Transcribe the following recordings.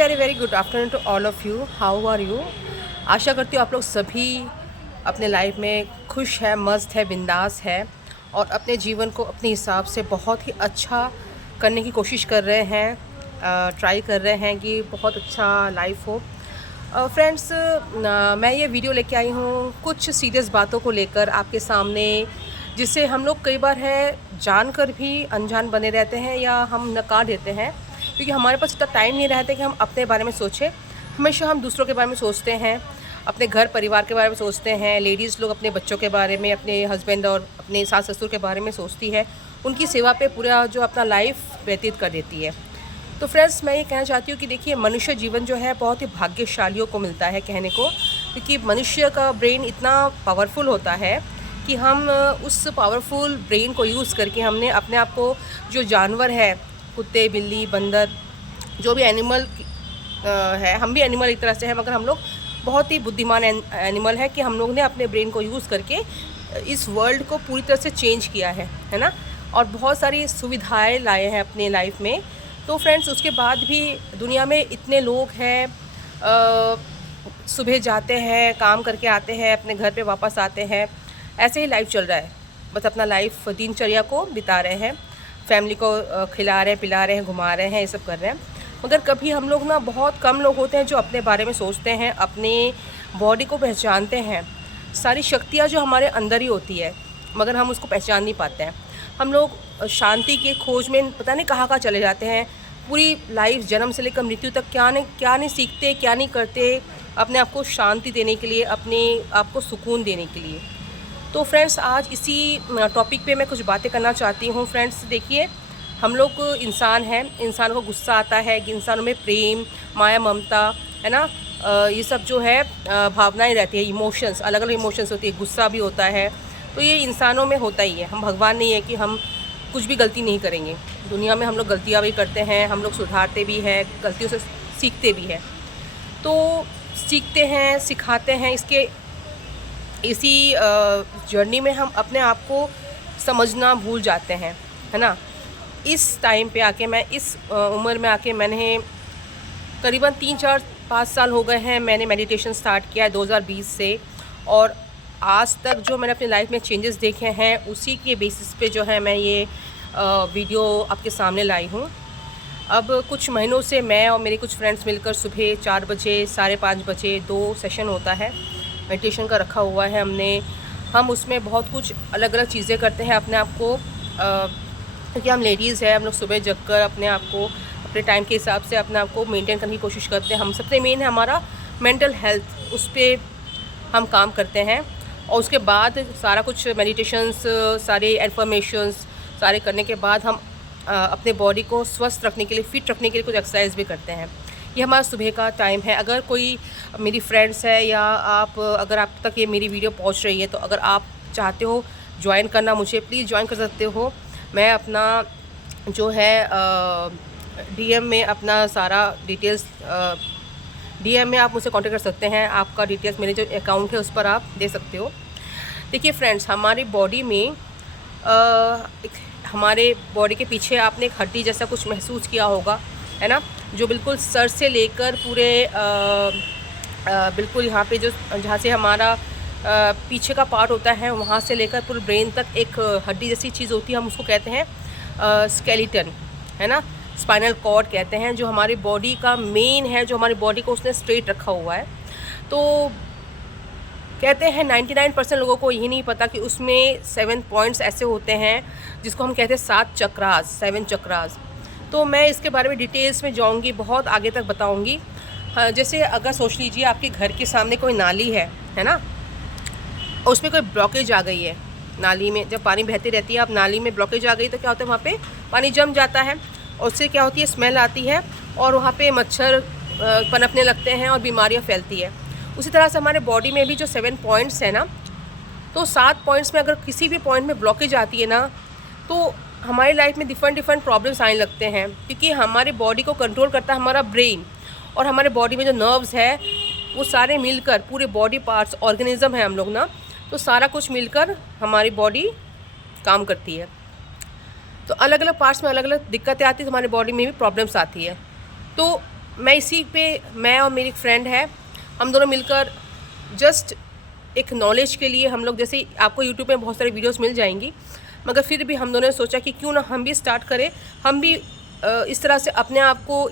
Very good afternoon to all of you. How are you? आशा करती हूँ आप लोग सभी अपने लाइफ में खुश है, मस्त है, बिंदास है और अपने जीवन को अपने हिसाब से बहुत ही अच्छा करने की कोशिश कर रहे हैं, ट्राई कर रहे हैं कि बहुत अच्छा लाइफ हो। फ्रेंड्स, मैं ये वीडियो लेके आई हूँ कुछ सीरियस बातों को लेकर आपके सामने, जिससे हम लोग कई बार है जानकर भी अनजान बने रहते हैं या हम नकार देते हैं, क्योंकि हमारे पास इतना टाइम नहीं रहता कि हम अपने बारे में सोचें। हमेशा हम दूसरों के बारे में सोचते हैं, अपने घर परिवार के बारे में सोचते हैं। लेडीज़ लोग अपने बच्चों के बारे में, अपने हस्बैंड और अपने सास ससुर के बारे में सोचती है, उनकी सेवा पे पूरा जो अपना लाइफ व्यतीत कर देती है। तो फ्रेंड्स, मैं ये कहना चाहती हूँ कि देखिए, मनुष्य जीवन जो है बहुत ही भाग्यशालियों को मिलता है कहने को, क्योंकि मनुष्य का ब्रेन इतना पावरफुल होता है कि हम उस पावरफुल ब्रेन को यूज़ करके हमने अपने आप को, जो जानवर है, कुत्ते, बिल्ली, बंदर, जो भी एनिमल है, हम भी एनिमल एक तरह से हैं, मगर हम लोग बहुत ही बुद्धिमान एनिमल है कि हम लोग ने अपने ब्रेन को यूज़ करके इस वर्ल्ड को पूरी तरह से चेंज किया है ना, और बहुत सारी सुविधाएं लाए हैं अपने लाइफ में। तो फ्रेंड्स, उसके बाद भी दुनिया में इतने लोग हैं, सुबह जाते हैं, काम करके आते हैं, अपने घर पे वापस आते हैं, ऐसे ही लाइफ चल रहा है। बस अपना लाइफ दिनचर्या को बिता रहे हैं, फैमिली को खिला रहे हैं, पिला रहे हैं, घुमा रहे हैं, ये सब कर रहे हैं। मगर कभी हम लोग ना, बहुत कम लोग होते हैं जो अपने बारे में सोचते हैं, अपने बॉडी को पहचानते हैं। सारी शक्तियाँ जो हमारे अंदर ही होती है, मगर हम उसको पहचान नहीं पाते हैं। हम लोग शांति की खोज में पता नहीं कहाँ चले जाते हैं। पूरी लाइफ, जन्म से लेकर मृत्यु तक क्या नहीं सीखते, क्या नहीं करते अपने आप को शांति देने के लिए, अपने आप को सुकून देने के लिए। तो फ्रेंड्स, आज इसी टॉपिक पे मैं कुछ बातें करना चाहती हूँ। फ्रेंड्स देखिए, हम लोग इंसान हैं, इंसान को गुस्सा आता है कि इंसानों में प्रेम, माया, ममता, है ना, ये सब जो है भावनाएं रहती है, इमोशंस, अलग अलग इमोशंस होती है, गुस्सा भी होता है। तो ये इंसानों में होता ही है। हम भगवान नहीं है कि हम कुछ भी गलती नहीं करेंगे। दुनिया में हम लोग गलतियाँ भी करते हैं, हम लोग सुधारते भी हैं, गलतियों से सीखते भी हैं। तो सीखते हैं, सिखाते हैं, इसी जर्नी में हम अपने आप को समझना भूल जाते हैं, है ना। इस टाइम पे आके, मैं इस उम्र में आके, मैंने करीबन 3-4-5 साल हो गए हैं, मैंने मेडिटेशन स्टार्ट किया है 2020 से, और आज तक जो मैंने अपनी लाइफ में चेंजेस देखे हैं, उसी के बेसिस पे जो है मैं ये वीडियो आपके सामने लाई हूँ। अब कुछ महीनों से मैं और मेरे कुछ फ्रेंड्स मिलकर सुबह 4 बजे, 5:30 बजे 2 सेशन होता है मेडिटेशन का रखा हुआ है हमने। हम उसमें बहुत कुछ अलग अलग चीज़ें करते हैं अपने आप को, क्योंकि हम लेडीज़ हैं, हम लोग सुबह जग कर अपने आप को अपने टाइम के हिसाब से अपने आप को मेंटेन करने की कोशिश करते हैं। हम सबसे मेन है हमारा मेंटल हेल्थ, उस पर हम काम करते हैं। और उसके बाद सारा कुछ मेडिटेशंस, सारे इन्फॉर्मेशंस सारे करने के बाद हम अपने बॉडी को स्वस्थ रखने के लिए, फिट रखने के लिए कुछ एक्सरसाइज भी करते हैं। ये हमारा सुबह का टाइम है। अगर कोई मेरी फ्रेंड्स है या अगर आप तक ये मेरी वीडियो पहुंच रही है, तो अगर आप चाहते हो ज्वाइन करना मुझे, प्लीज़ ज्वाइन कर सकते हो। मैं अपना जो है DM में अपना सारा डिटेल्स, DM में आप मुझसे कांटेक्ट कर सकते हैं। आपका डिटेल्स मेरे जो अकाउंट है उस पर आप दे सकते हो। देखिए फ्रेंड्स, हमारी बॉडी में हमारे बॉडी के पीछे आपने एक हड्डी जैसा कुछ महसूस किया होगा, है ना, जो बिल्कुल सर से लेकर पूरे बिल्कुल यहाँ पे जो, जहाँ से हमारा पीछे का पार्ट होता है, वहाँ से लेकर पूरे ब्रेन तक एक हड्डी जैसी चीज़ होती है। हम उसको कहते हैं स्केलेटन, है ना, स्पाइनल कॉर्ड कहते हैं, जो हमारी बॉडी का मेन है, जो हमारी बॉडी को उसने स्ट्रेट रखा हुआ है। तो कहते हैं 99% लोगों को यही नहीं पता कि उसमें 7 पॉइंट्स ऐसे होते हैं जिसको हम कहते हैं 7 चक्रास, 7 चक्रास। तो मैं इसके बारे में डिटेल्स में जाऊंगी, बहुत आगे तक बताऊंगी। हाँ, जैसे अगर सोच लीजिए आपके घर के सामने कोई नाली है ना, और उसमें कोई ब्लॉकेज आ गई है। नाली में जब पानी बहती रहती है, अब नाली में ब्लॉकेज आ गई तो क्या होता है, वहाँ पे पानी जम जाता है, और उससे क्या होती है, स्मेल आती है, और वहाँ पे मच्छर पनपने लगते हैं और बीमारियाँ फैलती है। उसी तरह से हमारे बॉडी में भी जो 7 पॉइंट्स है ना, तो 7 पॉइंट्स में अगर किसी भी पॉइंट में ब्लॉकेज आती है ना, तो हमारी लाइफ में डिफरेंट प्रॉब्लम्स आने लगते हैं, क्योंकि हमारी बॉडी को कंट्रोल करता है हमारा ब्रेन, और हमारे बॉडी में जो नर्व्स है वो सारे मिलकर, पूरे बॉडी पार्ट्स, ऑर्गेनिज्म है हम लोग ना, तो सारा कुछ मिलकर हमारी बॉडी काम करती है। तो अलग अलग पार्ट्स में अलग अलग दिक्कतें आती हैं, तो हमारी बॉडी में भी प्रॉब्लम्स आती है। तो मैं इसी पे, मैं और मेरी फ्रेंड है, हम दोनों मिलकर जस्ट एक नॉलेज के लिए हम लोग, जैसे आपको यूट्यूब में बहुत सारी वीडियोस मिल जाएंगी, मगर फिर भी हम दोनों ने सोचा कि क्यों ना हम भी स्टार्ट करें, हम भी इस तरह से अपने आप को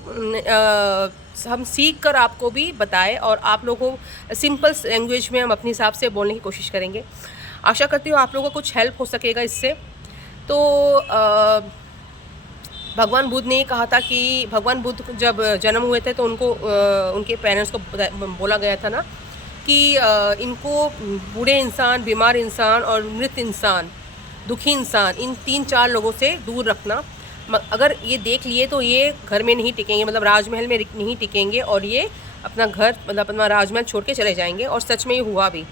हम सीख कर आपको भी बताएं और आप लोगों को सिंपल लैंग्वेज में हम अपने हिसाब से बोलने की कोशिश करेंगे। आशा करती हूँ आप लोगों को कुछ हेल्प हो सकेगा इससे। तो भगवान बुद्ध ने कहा था कि भगवान बुद्ध जब जन्म हुए थे तो उनको उनके पेरेंट्स को बोला गया था ना कि इनको बूढ़े इंसान, बीमार इंसान और मृत इंसान, दुखी इंसान, इन 3-4 लोगों से दूर रखना। अगर ये देख लिए तो ये घर में नहीं टिकेंगे, मतलब राजमहल में नहीं टिकेंगे, और ये अपना घर, मतलब अपना राजमहल छोड़ के चले जाएंगे। और सच में ये हुआ भी,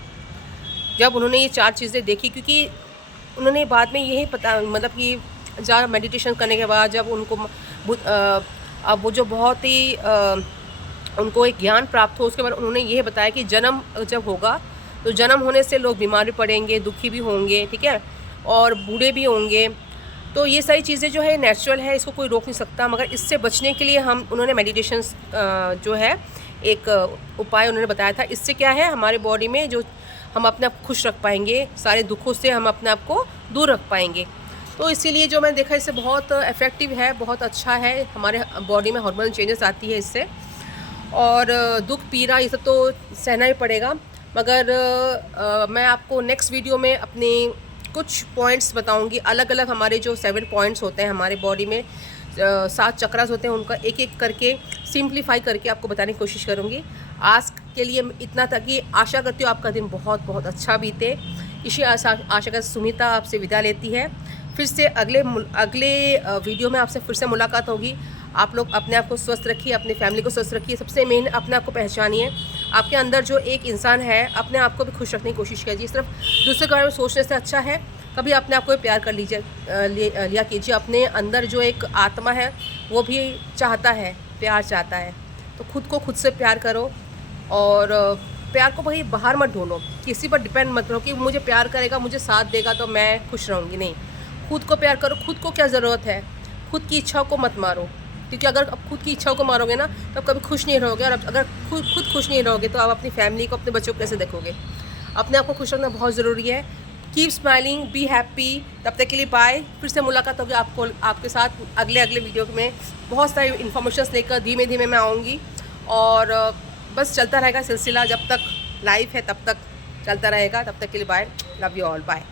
जब उन्होंने ये 4 चीज़ें देखी, क्योंकि उन्होंने बाद में यही पता, मतलब कि जहाँ मेडिटेशन करने के बाद जब उनको अब वो जो बहुत ही उनको एक ज्ञान प्राप्त हो, उसके बाद उन्होंने ये बताया कि जन्म जब होगा तो जन्म होने से लोग बीमार भी पड़ेंगे, दुखी भी होंगे, ठीक है, और बूढ़े भी होंगे। तो ये सारी चीज़ें जो है नेचुरल है, इसको कोई रोक नहीं सकता। मगर इससे बचने के लिए उन्होंने मेडिटेशन जो है एक उपाय उन्होंने बताया था। इससे क्या है, हमारे बॉडी में जो हम अपने आप खुश रख पाएंगे, सारे दुखों से हम अपने आप को दूर रख पाएंगे। तो इसीलिए जो मैंने देखा इससे बहुत इफ़ेक्टिव है, बहुत अच्छा है, हमारे बॉडी में हार्मोनल चेंजेस आती है इससे। और दुख, पीड़ा, ये सब तो सहना ही पड़ेगा। मगर मैं आपको नेक्स्ट वीडियो में अपने कुछ पॉइंट्स बताऊंगी। अलग अलग हमारे जो 7 पॉइंट्स होते हैं हमारे बॉडी में, 7 चक्रास होते हैं, उनका एक एक करके सिंप्लीफाई करके आपको बताने की कोशिश करूँगी। आज के लिए इतना था कि आशा करती हूँ आपका दिन बहुत बहुत अच्छा बीते। इसी आशा का सुमिता आपसे विदा लेती है। फिर से अगले वीडियो में आपसे फिर से मुलाकात होगी। आप लोग अपने आप को स्वस्थ रखिए, अपनी फैमिली को स्वस्थ रखिए, सबसे मेन अपने आप को पहचानिए। आपके अंदर जो एक इंसान है, अपने आप को भी खुश रखने की कोशिश कीजिए। सिर्फ दूसरे के बारे में सोचने से अच्छा है कभी अपने आप को प्यार कर लीजिए, लिया कीजिए। अपने अंदर जो एक आत्मा है वो भी चाहता है, प्यार चाहता है, तो खुद को खुद से प्यार करो। और प्यार को भाई बाहर मत ढूंढो, किसी पर डिपेंड मत रहो कि मुझे प्यार करेगा, मुझे साथ देगा तो मैं खुश रहूँगी। नहीं, खुद को प्यार करो। खुद को क्या ज़रूरत है, खुद की इच्छाओं को मत मारो, क्योंकि अगर आप खुद की इच्छाओं को मारोगे ना तो आप कभी खुश नहीं रहोगे। और अगर खुद खुश नहीं रहोगे तो आप अपनी फैमिली को, अपने बच्चों को कैसे देखोगे। अपने आप को खुश रखना बहुत ज़रूरी है। Keep smiling, be happy. तब तक के लिए बाय। फिर से मुलाकात होगी आपके साथ अगले वीडियो में। बहुत सारी इन्फॉर्मेशन लेकर धीमे धीमे मैं आऊँगी, और बस चलता रहेगा सिलसिला। जब तक लाइफ है तब तक चलता रहेगा। तब तक के लिए bye. Love you all, bye.